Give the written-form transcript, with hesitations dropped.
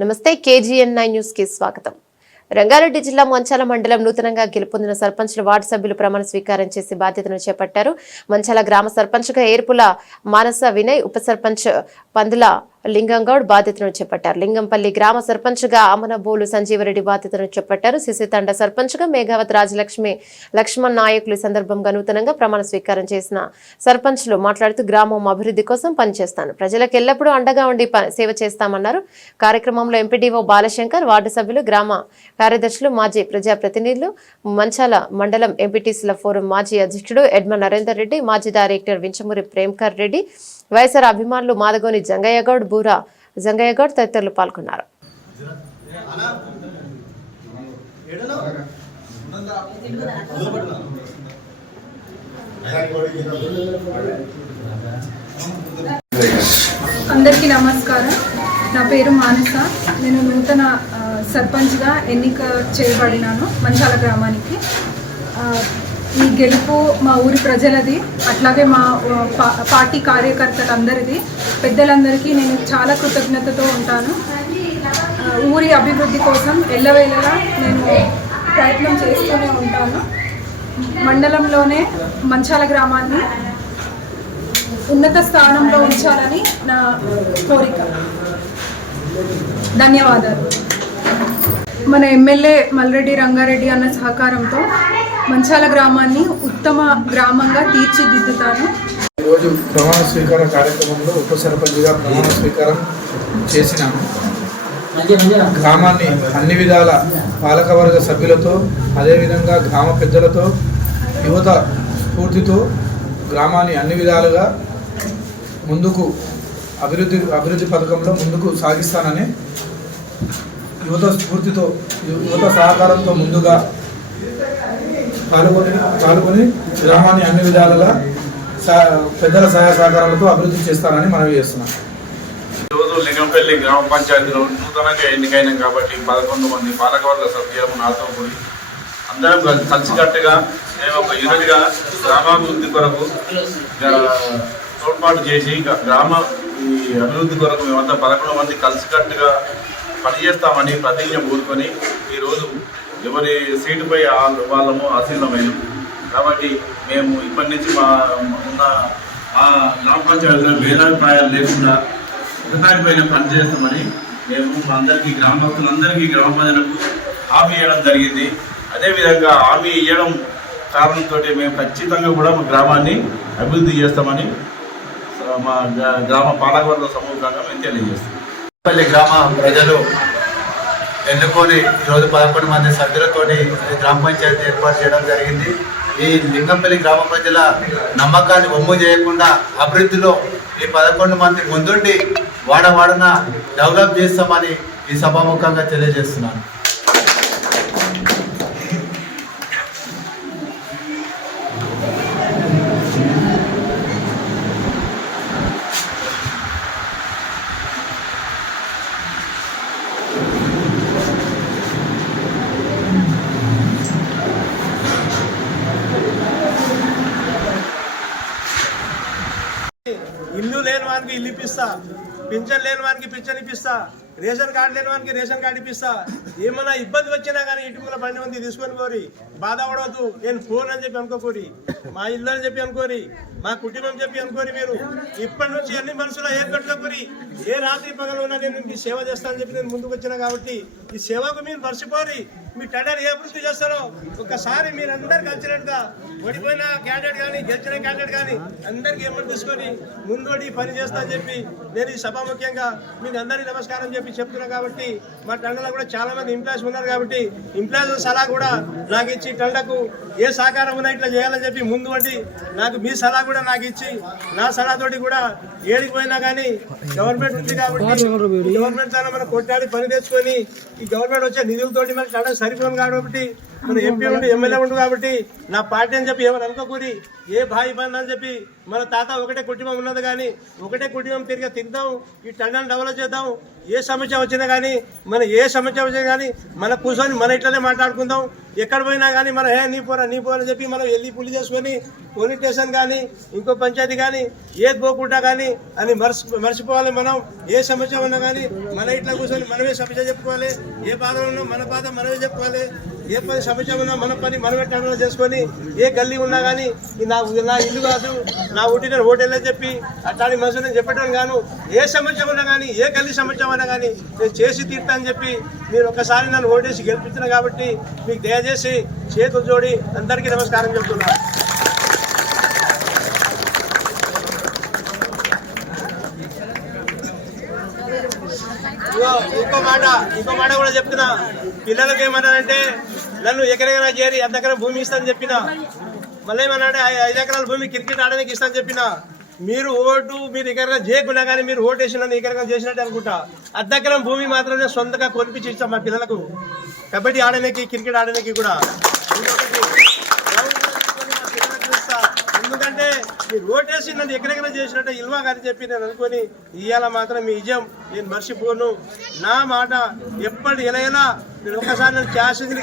నమస్తే KGN9 news కి స్వాగతం. రంగారెడ్డి జిల్లా మంచాల మండలం నూతనంగా గెలుపొందిన సర్పంచ్లు వార్డు సభ్యులు ప్రమాణ స్వీకారం చేసి బాధ్యతను చేపట్టారు. మంచాల గ్రామ సర్పంచ్గా ఏర్పుల మానస వినయ్, ఉప సర్పంచ్ పందుల లింగంగౌడ్ బాధ్యతను చేపట్టారు. లింగంపల్లి గ్రామ సర్పంచ్గా ఆమనబోలు సంజీవరెడ్డి బాధ్యతను చేపట్టారు. సిసితండ సర్పంచ్గా మేఘావతి రాజలక్ష్మి లక్ష్మణ్ నాయకులు సందర్భంగా నూతనంగా ప్రమాణ స్వీకారం చేసిన సర్పంచ్లు మాట్లాడుతూ గ్రామం అభివృద్ధి కోసం పనిచేస్తాను, ప్రజలకు ఎల్లప్పుడూ అండగా ఉండి సేవ చేస్తామన్నారు. కార్యక్రమంలో ఎంపీడీఓ బాలశంకర్, వార్డు సభ్యులు, గ్రామ కార్యదర్శులు, మాజీ ప్రజాప్రతినిధులు, మంచాల మండలం ఎంపీటీసీల ఫోరం మాజీ అధ్యక్షుడు ఎడ్మ నరేందర్ రెడ్డి, మాజీ డైరెక్టర్ వించమూరి ప్రేమ్కర్ రెడ్డి, వైఎస్ఆర్ అభిమానులు మాదగోని జంగయ్యగౌడ్, బూరా జంగయ్యగౌడ్ తదితరులు పాల్గొన్నారు. అందరికీ నమస్కారం. నా పేరు మానస. నేను నూతన సర్పంచ్గా ఎన్నిక చేయబడినాను మంచాల గ్రామానికి. ఈ గెలుపు మా ఊరి ప్రజలది, అట్లాగే మా పార్టీ కార్యకర్తలందరిది. పెద్దలందరికీ నేను చాలా కృతజ్ఞతతో ఉంటాను. ఊరి అభివృద్ధి కోసం ఎల్లవేళలా నేను ప్రయత్నం చేస్తూనే ఉంటాను. మండలంలోనే మంచాల గ్రామాన్ని ఉన్నత స్థానంలో ఉంచాలని నా కోరిక. ధన్యవాదాలు. మన ఎమ్మెల్యే మల్రెడ్డి రంగారెడ్డి అన్న సహకారంతో మంచాల గ్రామాన్ని ఉత్తమ గ్రామంగా తీర్చిదిద్దుతాను. ఈరోజు ప్రమాణ స్వీకార కార్యక్రమంలో ఉప సర్పంచ్గా ప్రమాణ స్వీకారం చేసినాను. గ్రామాన్ని అన్ని విధాల పాలకవర్గ సభ్యులతో, అదేవిధంగా గ్రామ పెద్దలతో, యువత స్ఫూర్తితో గ్రామాన్ని అన్ని విధాలుగా ముందుకు అభివృద్ధి పథకంలో ముందుకు సాగిస్తానని యువత స్ఫూర్తితో, యువత సహకారంతో ముందుగా పాల్గొని గ్రామాన్ని అన్ని విధాలుగా పెద్దల సహాయ సహకారాలతో అభివృద్ధి చేస్తానని మనవి చేస్తున్నాను. ఈరోజు లింగంపల్లి గ్రామ పంచాయతీలో నూతనంగా ఎన్నికైనాం కాబట్టి 11 మంది పాలకవర్గ సభ్యులు నాతో కూడి అందరం కలిసికట్టుగా మేము ఒక యూనిట్గా గ్రామాభివృద్ధి కొరకు తోడ్పాటు చేసి గ్రామ ఈ అభివృద్ధి కొరకు మేమంతా 11 మంది కలిసికట్టుగా పనిచేస్తామని ప్రతిజ్ఞ కూరుకొని ఈరోజు ఎవరి సీటుపై వాళ్ళము ఆసీనమైనాం. కాబట్టి మేము ఇప్పటి నుంచి ఉన్న గ్రామ పంచాయతీలో భేదాభిప్రాయాలు లేకుండా ఒకదానిపైన పనిచేస్తామని మేము మా అందరికీ గ్రామస్తులందరికీ గ్రామ ప్రజలకు హామీ ఇవ్వడం జరిగింది. అదేవిధంగా హామీ ఇవ్వడం కారణంతో మేము ఖచ్చితంగా కూడా మా గ్రామాన్ని అభివృద్ధి చేస్తామని మా గ్రామ పాలకవర్గ సమూహంగా మేము తెలియజేస్తాం. పల్లి గ్రామ ప్రజలు ఎన్నుకొని ఈరోజు 11 మంది సభ్యులతోటి గ్రామ పంచాయతీ ఏర్పాటు చేయడం జరిగింది. ఈ లింగంపల్లి గ్రామ ప్రజల నమ్మకాన్ని ఒమ్ము చేయకుండా అభివృద్ధిలో ఈ 11 మంది ముందుండి వాడవాడన డెవలప్ చేస్తామని ఈ సభాముఖంగా తెలియజేస్తున్నాను. ఇల్లు లేని వానికి ఇల్లు ఇప్పిస్తా, పింఛన్ లేని వానికి పింఛన్ ఇప్పిస్తా, రేషన్ కార్డు లేని వానికి రేషన్ కార్డు ఇప్పిస్తా. ఏమైనా ఇబ్బంది వచ్చినా కానీ ఇటుకల బండి మంది తీసుకొని కోరి బాధపడవద్దు. నేను ఫోన్ అని చెప్పి అనుకోకూరి, మా ఇల్లు అని చెప్పి అనుకోరి, మా కుటుంబం చెప్పి అనుకోరి. మీరు ఇప్పటి నుంచి అన్ని మనసులో ఏర్పెట్టుకోకూరి. ఏ రాత్రి పగలు ఉన్నా నేను మీకు సేవ చేస్తానని చెప్పి నేను ముందుకు వచ్చినా కాబట్టి ఈ సేవకు మీరు మర్చిపోరి. మీ టెండర్ ఏ అభివృద్ధి చేస్తారో ఒక్కసారి మీరందరు కలిసినట్టుగా ఓడిపోయిన క్యాండిడేట్ కానీ గెలిచిన క్యాండిడేట్ కానీ అందరికీ ఏమని తీసుకొని ముందోడి పని చేస్తా అని చెప్పి నేను ఈ సభ ముఖ్యంగా మీకు అందరికీ నమస్కారం చెప్పి చెప్తున్నా. కాబట్టి మా టెండర్లో కూడా చాలా మంది ఎంప్లాయీస్ ఉన్నారు కాబట్టి ఎంప్లాయీస్ సలహా కూడా నాకు ఇచ్చి టెండర్కు ఏ సహకారం ఉన్నా ఇట్లా చేయాలని చెప్పి ముందు వంటి నాకు మీ సలహా కూడా నాకు ఇచ్చి నా సలహాతోటి కూడా ఏడికి పోయినా కానీ గవర్నమెంట్ ఉంది కాబట్టి గవర్నమెంట్ ద్వారా మనం కొట్టాడి పని తెచ్చుకొని ఈ గవర్నమెంట్ వచ్చే నిధులతోటి మనకి టెండర్ సరిపోను కాబట్టి మన ఎంపీ ఉండి ఎమ్మెల్యే ఉండు కాబట్టి నా పార్టీ అని చెప్పి ఎవరు అనుకోకూరి. ఏ భాయి బంధు అని చెప్పి మన తాత ఒకటే కుటుంబం ఉన్నది కానీ ఒకటే కుటుంబం తిరుగుదాం, ఈ టెండర్ని డెవలప్ చేద్దాం. ఏ సమస్య వచ్చినా కానీ మన కూర్చొని మన ఇట్లనే మాట్లాడుకుందాం. ఎక్కడ పోయినా కానీ మనం నీ పోరని చెప్పి మనం వెళ్ళి పులి చేసుకొని పోలీస్ స్టేషన్ కానీ ఇంకో పంచాయతీ కానీ ఏది పోకుండా కానీ అని మర్చిపోవాలి. మనం ఏ సమస్య ఉన్నా కానీ మన ఇట్లా కూర్చొని మనమే సమస్య చెప్పుకోవాలి. ఏ బాధ ఉన్నా మన బాధ మనమే చెప్పుకోవాలి. ఏ పని సమస్య ఉన్నా మన పని మనమే టర్న్ చేసుకొని ఏ గల్లీ ఉన్నా కానీ నా ఇల్లు కాదు నా ఊటి హోటల్ అని చెప్పి అట్లాంటి మనుషులు నేను చెప్పడం గాను ఏ సమస్య ఉన్నా కానీ ఏ గల్లీ సమస్య ఉన్నా కానీ నేను చేసి తీర్తా అని చెప్పి మీరు ఒకసారి నన్ను ఓటేసి గెలిపించిన కాబట్టి మీకు దయచేసి చేతులు జోడి అందరికీ నమస్కారం చెప్తున్నాను. ఇంకో మాట కూడా చెప్తున్నా. పిల్లలకి ఏమన్నానంటే నన్ను ఎకరైనా చేరి 100 ఎకరం భూమి ఇస్తానని చెప్పిన. మళ్ళీ ఏమన్నాడే 5 ఎకరాల భూమి క్రికెట్ ఆడడానికి ఇస్తానని చెప్పిన. మీరు ఎకరైనా చేయకున్నా కానీ మీరు ఓటు వేసి నన్ను ఎకరైనా చేసినట్టు అనుకుంటా. 100 ఎకరం భూమి మాత్రమే సొంతగా కొనిపించి ఇస్తాం మా పిల్లలకు కబడ్డీ ఆడడానికి క్రికెట్ ఆడడానికి కూడా. ఎందుకంటే మీరు ఓటేసి నన్ను ఎక్కడెక్కడ చేసినట్టు ఇల్వా గారి చెప్పి నేను అనుకొని ఇవాళ మాత్రం మీ విజయం నేను మర్చిపోను. నా మాట ఎప్పటి ఎలా నేను ఒకసారి నన్ను క్యాష్